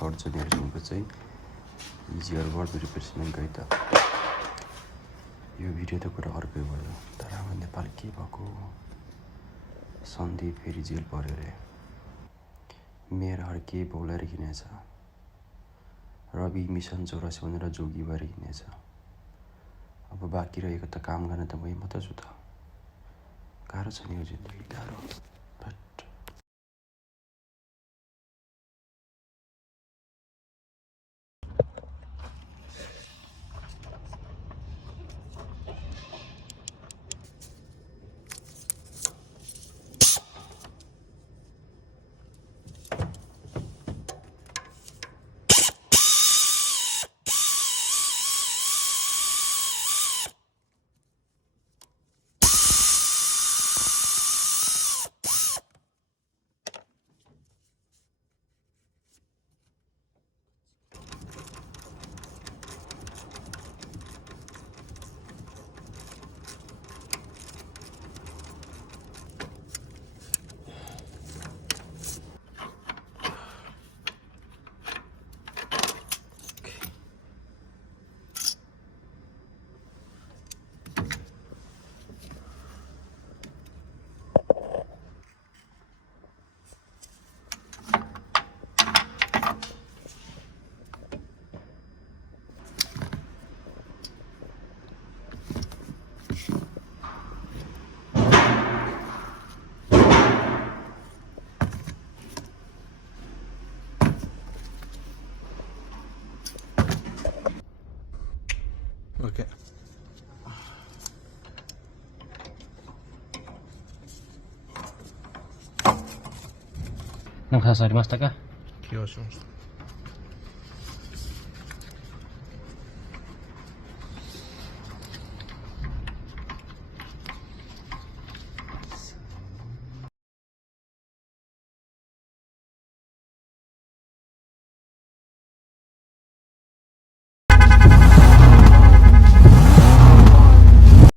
Third जेनेरेसनको चाहिँ easier गर्दो रिप्लेसमेन्ट गयो त यो भिडियो त कुरा अर्कै भयो तर अब नेपाल के भएको सन्दीप फेरि जेल पर्यो रे मेयरहरू के बोलाएर हिँडेछ रवि मिसन चौरासी भनेर जोगी भएर हिँडेछ अब बाँकी रहेको त काम गर्ने त मै मात्र छु त गाह्रो छ नि यो जिन्दगी गाह्रो Okay. Nang sasari mas taka? Kiosong.